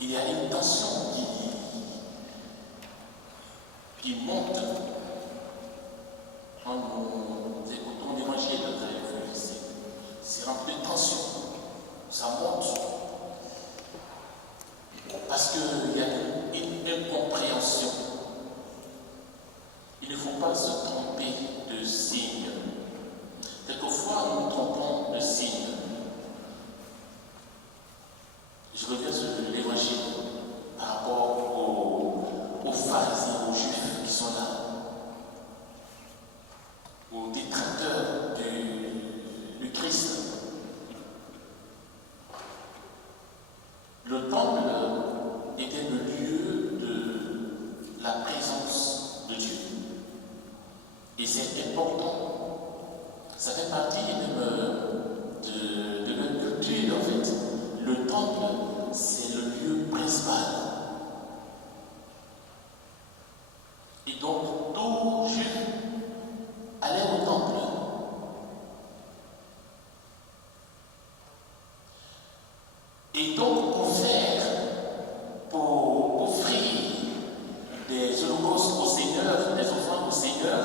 il y a une tension qui monte quand nous écoutons l'évangile de Jésus ici. C'est rempli de tension, ça monte. Parce qu'il y a une incompréhension. Il ne faut pas se tromper de signe. Quelquefois, nous nous trompons de signe. Je reviens sur l'évangile par rapport aux pharisiens, aux juifs qui sont là, aux détracteurs du Christ. Le temple était le lieu de la présence de Dieu. Et c'est important. Ça fait partie de notre culture en fait. Le temple, c'est le lieu principal. Et donc, tout juif allait au temple. Et donc, pour offrir des holocaustes au Seigneur, des offrandes au Seigneur,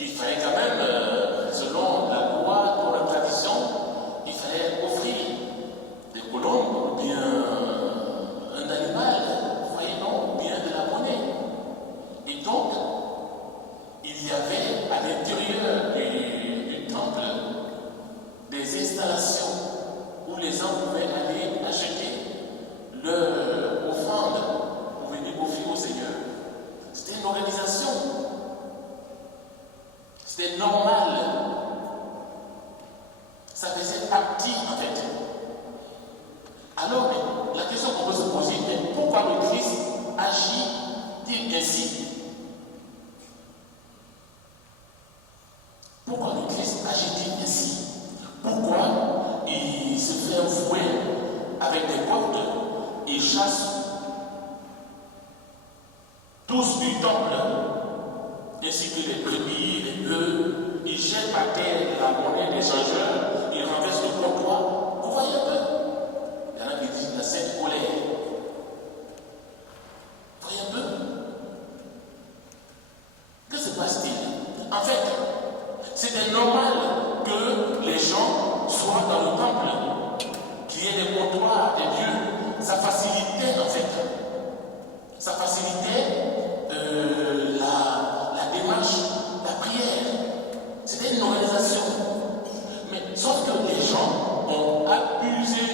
il fallait quand même, selon la loi, pour la tradition, il fallait offrir des colombes, ou bien un animal, vous voyez, non, ou bien de la monnaie. Et donc, il y avait à l'intérieur du temple des installations où les gens pouvaient aller acheter leur offrande pour venir offrir au Seigneur. C'était une organisation. C'était normal. Ça faisait partie en fait. Alors, la question qu'on peut se poser est pourquoi le Christ agit-il ainsi? Pourquoi le Christ agit-il ainsi? Pourquoi il se fait un fouet avec des cordes et chasse tous du temple, ainsi que les brebis, les bœufs, il jette par terre la monnaie des changeurs, il renverse le comptoir. Vous voyez un peu? Il y en a qui disent la sainte colère. Vous voyez un peu? Que se passe-t-il? En fait, c'était normal que les gens soient dans le temple, qu'il y ait des comptoirs, des lieux. Ça facilitait en fait. Ça facilitait la démarche, la prière. C'était une organisation. Mais sauf que les gens ont abusé.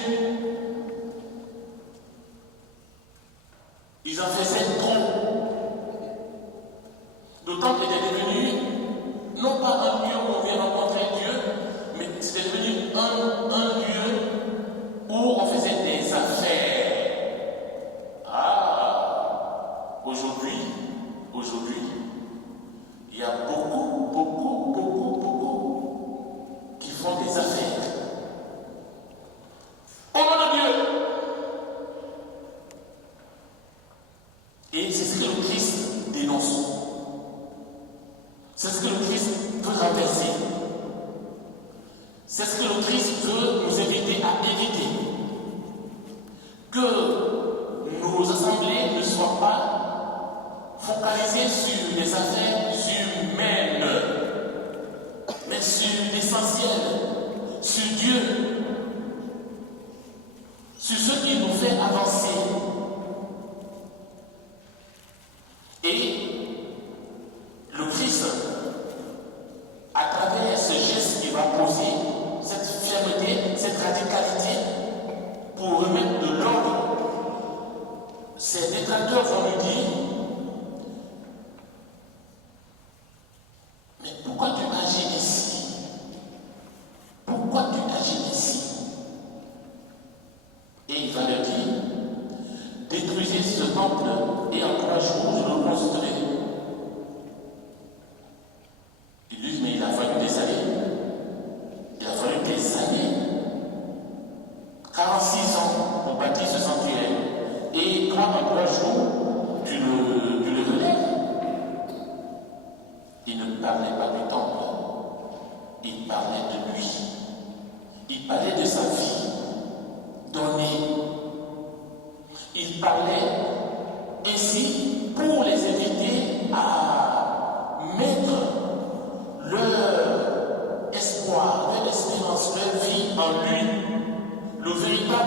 Ils en faisaient trop. Le temple était devenu non pas un lieu où on vient rencontrer Dieu, mais c'était devenu un lieu où on faisait des affaires. Aujourd'hui, il y a beaucoup qui font des affaires. Au nom de Dieu. Et c'est ce que le Christ dénonce. C'est ce que le Christ veut renverser. C'est ce que le Christ veut nous inviter à éviter. Que nos assemblées ne soient pas focalisées sur les affaires humaines, mais sur l'essentiel, sur Dieu, sur ce qui nous fait avancer. Et le Christ, à travers ce geste qu'il va poser, cette fermeté, cette radicalité, pour remettre de l'ordre, ses détracteurs vont lui dire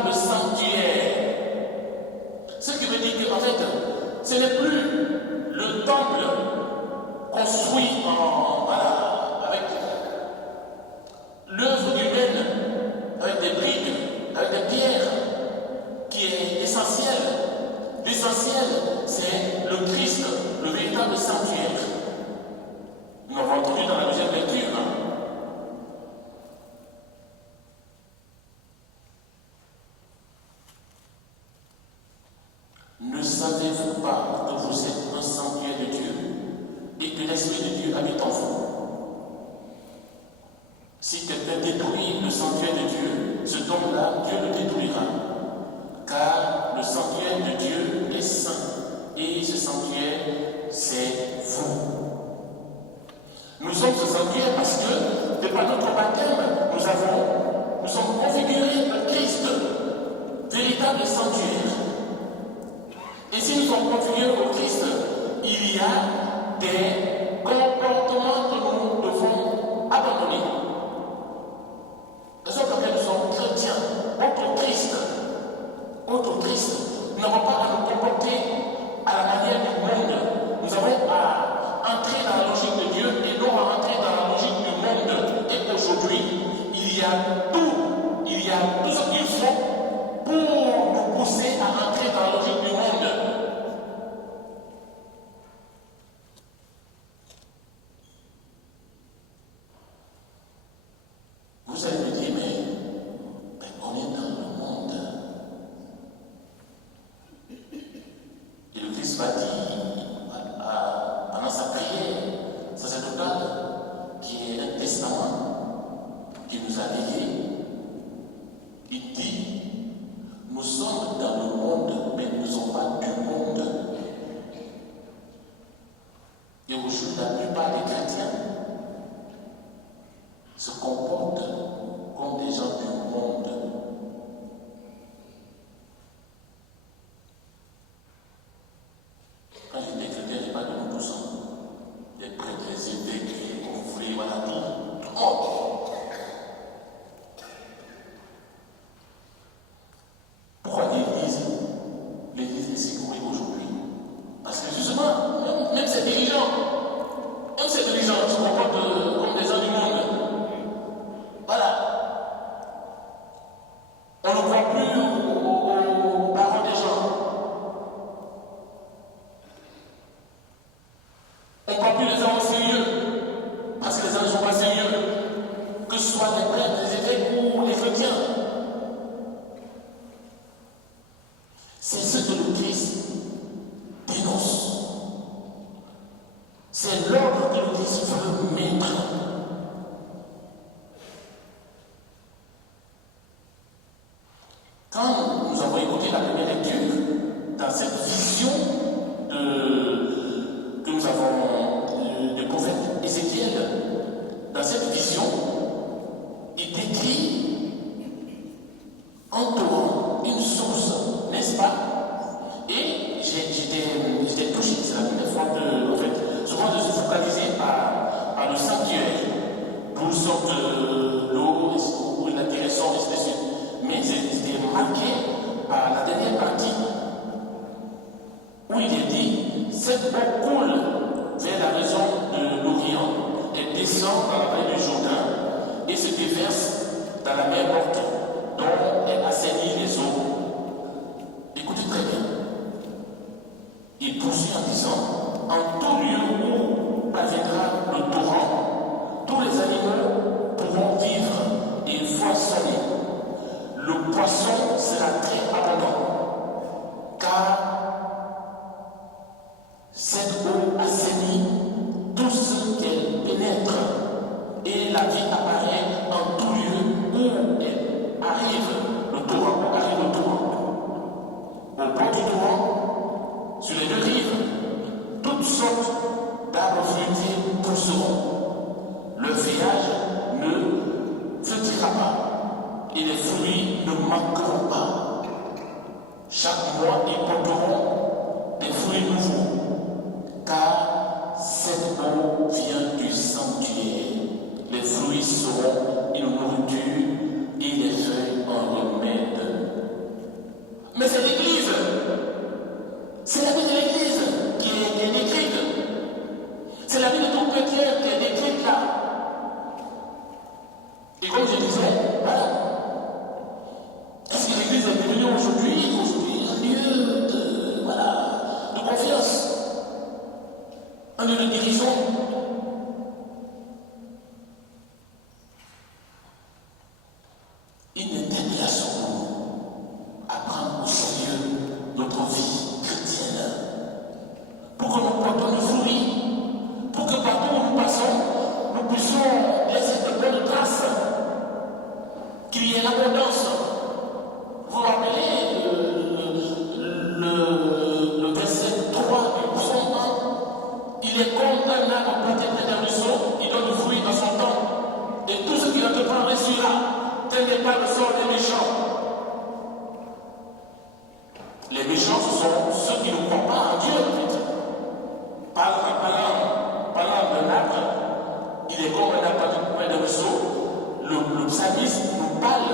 véritable sanctuaire. Ce qui veut dire qu'en fait, ce n'est plus le temple construit avec l'œuvre humaine, avec des briques, avec des pierres, qui est essentiel. L'essentiel, c'est le Christ, le véritable sanctuaire. Nous l'avons entendu dans la deuxième lecture. Ne savez-vous pas que vous êtes un sanctuaire de Dieu et que l'Esprit de Dieu habite en vous? Si quelqu'un détruit le sanctuaire de Dieu, ce homme-là, Dieu le détruira. Car le sanctuaire de Dieu est saint. Et ce sanctuaire, c'est vous. Nous sommes ce sanctuaire parce que, de par notre baptême, nous sommes configurés en Christ, véritable sanctuaire. Et si nous sommes configurés au Christ, il y a des comportements que nous devons abandonner. De sorte que nous sommes chrétiens, autre Christ. Nous n'avons pas à nous comporter à la manière du monde. Nous avons à entrer dans la logique de Dieu et non à entrer dans la logique du monde. Et aujourd'hui, il y a tout ce qu'il faut pour nous pousser à entrer dans la logique du monde. Vous allez me dire, mais on est dans le monde. Et le Christ va dire pendant sa prière sacerdotale, qui est un testament qui nous a liés, il dit, nous sommes dans le monde, mais nous ne sommes pas du monde. Et aujourd'hui, la plupart des chrétiens se comportent comme des gens du monde. Quand je dis chrétien, je n'ai pas de nous tous. Les prêtres, les évêques, les conflits, voilà tout. Oh. Pourquoi l'Église est si corrigée aujourd'hui? Parce que justement, même ces dirigeants se comportent comme des gens du monde. Voilà. On ne croit plus aux paroles des gens. On ne croit plus les gens au sérieux. Parce que les gens ne sont pas sérieux. Que ce soit les prêtres, les évêques ou les chrétiens. C'est ce que le Christ dénonce. C'est l'ordre que le Christ veut mettre. Quand nous avons écouté la première lecture, dans cette vision que nous avons du prophète Ézéchiel, dans cette vision, il décrit un torrent, une source, n'est-ce pas? Et j'étais touché, c'est la première fois que, en fait, souvent je suis focalisé par le sanctuaire, d'où sort l'eau, où la direction, etc. Mais c'était marqué par la dernière partie, où il est dit, cette eau coule vers la région de l'Orient, elle descend dans la vallée du Jourdain et se déverse dans la mer morte, dont elle assainit les eaux. Écoutez très bien. Il poursuit en disant, en tout lieu où parviendra le torrent, tous les animaux pourront vivre et foisonner. Le poisson sera très abondant, car cette eau assainit tout ce qu'elle pénètre, et la vie apparaît en tout lieu où elle arrive, le torrent, où arrive le torrent. Au bord du torrent, sur les deux rives, toutes sortes d'arbres fruitiers pousseront. Le feuillage ne flétrira pas, et les fruits ne manqueront pas. Chaque mois, ils porteront des fruits nouveaux, car cette eau vient du sanctuaire. Les fruits seront une nourriture et les feuilles un remède. un Dieu de guérison. Il n'était là sur nous à prendre au sérieux notre vie chrétienne. Pour que nous portions du fruit, pour que partout où nous passons, nous puissions laisser de bonnes traces, qu'il y ait l'abondance. Vous vous rappelez le verset 3 du psaume 1, il est comme un arbre planté près d'un ruisseau, il donne du fruit dans son temps, et tout ce qu'il entreprend réussira. Tel n'est pas le sort des méchants. Les méchants, ce sont ceux qui ne croient pas en Dieu, en fait. Parlant d'un arbre, il est comme un arbre près d'un ruisseau. Le psalmiste nous parle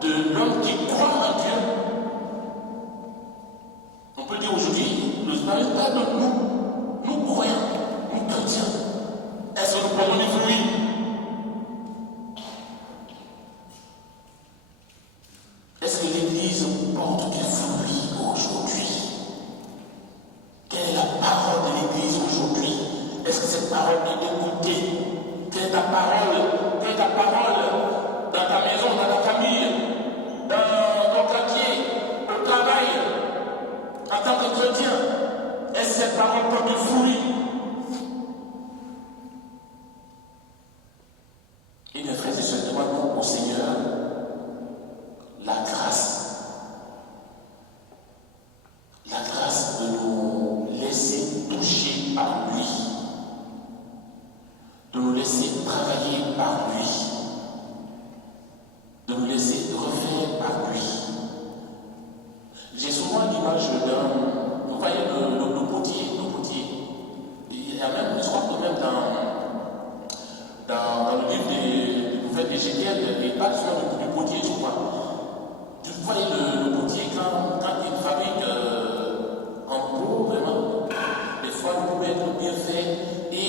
de l'homme qui croit en Dieu. On peut dire aujourd'hui, le Seigneur parle de nous croyants, nous chrétiens. Est-ce que nous portons des fruits? Est-ce que l'Église porte des fruits aujourd'hui? Quelle est la parole de l'Église aujourd'hui? Est-ce que cette parole est écoutée? Quelle est ta parole? Quelle est ta parole dans ta maison, dans ta famille, dans ton quartier, au travail, en tant que chrétien? Est-ce que cette parole porte des fruits? Et mes frères et sœurs, demandons au Seigneur la grâce de nous laisser toucher par lui, de nous laisser travailler par lui, de nous laisser refaire par lui. J'ai souvent l'image d'un, vous voyez le potier, il y a même, je crois que même dans le livre du prophète Ézéchiel, il parle souvent du potier, je crois. Vous voyez le potier, quand il fabrique en pot, vraiment, des fois le pot peut être bien fait et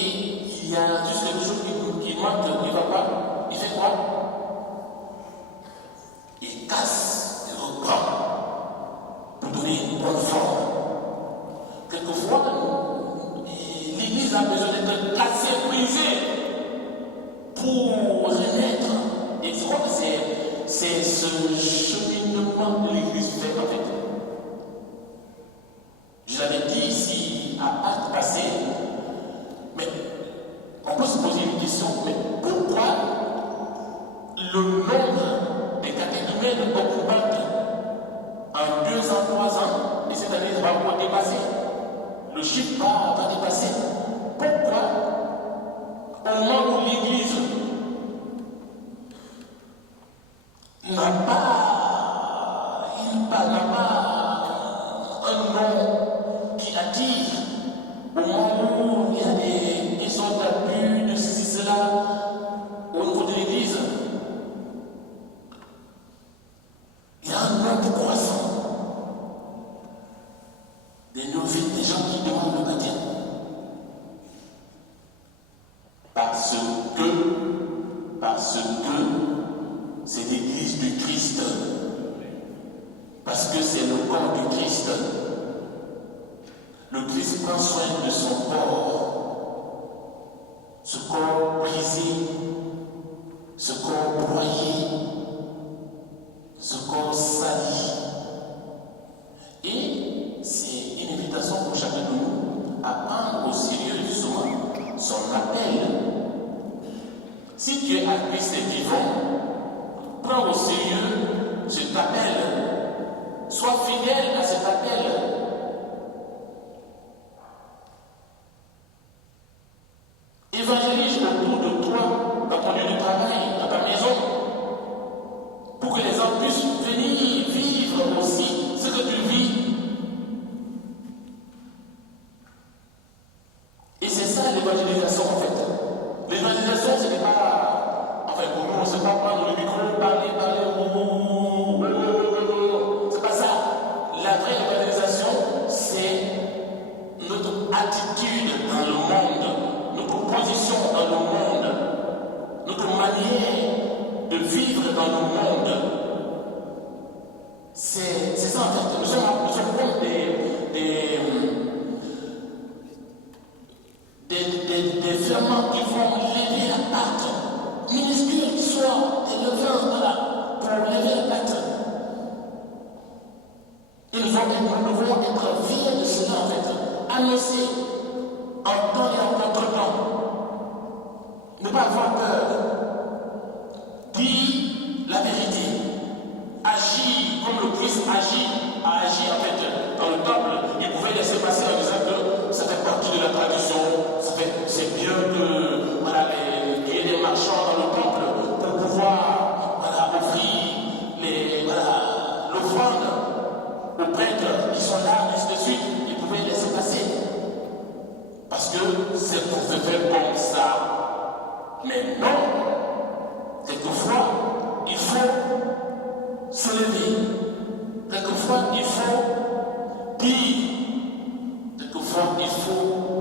il y a juste quelque chose qui manque, il ne va pas. Il fait quoi? Il casse, il reprend pour donner une bonne forme. Quelquefois, l'Église a besoin d'être cassée, brisée pour renaître. Et je crois que c'est ce cheminement que l'Église fait en fait. Je l'avais dit ici à Pâques passé, mais on peut se poser une question, mais pourquoi le nombre des catéchumènes occupantes en 2 ans, 3 ans, et cette année va encore dépasser, le chiffre va dépasser. Pourquoi au moment où l'Église n'a pas un nom qui attire, au moment où il y a des sortes d'abus, de ceci, cela, au niveau de l'Église, il y a un nombre croissant des novices, des gens qui demandent le baptême. Parce que c'est l'Église du Christ. Parce que c'est le corps du Christ. Le Christ prend soin de son corps. Ce corps brisé, ce corps broyé, ce corps sali. Et c'est une invitation pour chacun de nous à prendre au sérieux justement son appel. Si Dieu a Christ est vivant, prends au sérieux cet appel. Sois fidèle à cet appel. Évangélise autour de toi, dans ton lieu de travail, dans ta maison, pour que les gens puissent venir vivre aussi ce que tu vis. Et c'est ça l'évangélisation en fait. L'évangélisation, ce n'est pas, enfin pour nous, c'est pas prendre le micro, parler, c'est pas ça. La vraie évangélisation, c'est notre attitude dans le monde, notre position dans le monde, notre manière de vivre dans le monde. C'est ça en fait. Nous sommes comme des ferments qui vont lever la pâte, minuscule qui soit des levures, voilà, pour lever la pâte. Nous devons être fiers de cela en fait, annoncer en temps et en contre-temps, ne pas avoir peur, dire la vérité, agir comme le Christ a agi en fait dans le temple. Il pouvait laisser passer en disant que ça fait partie de la tradition, c'est bien que voilà, qu'il y ait des marchands dans le temple pour pouvoir voilà, offrir l'offrande aux prêtres qui sont là, ainsi de suite. Il pouvait laisser passer parce que c'est pour se faire comme ça. Mais non, quelquefois il faut se lever, quelquefois il faut dire, quelquefois il faut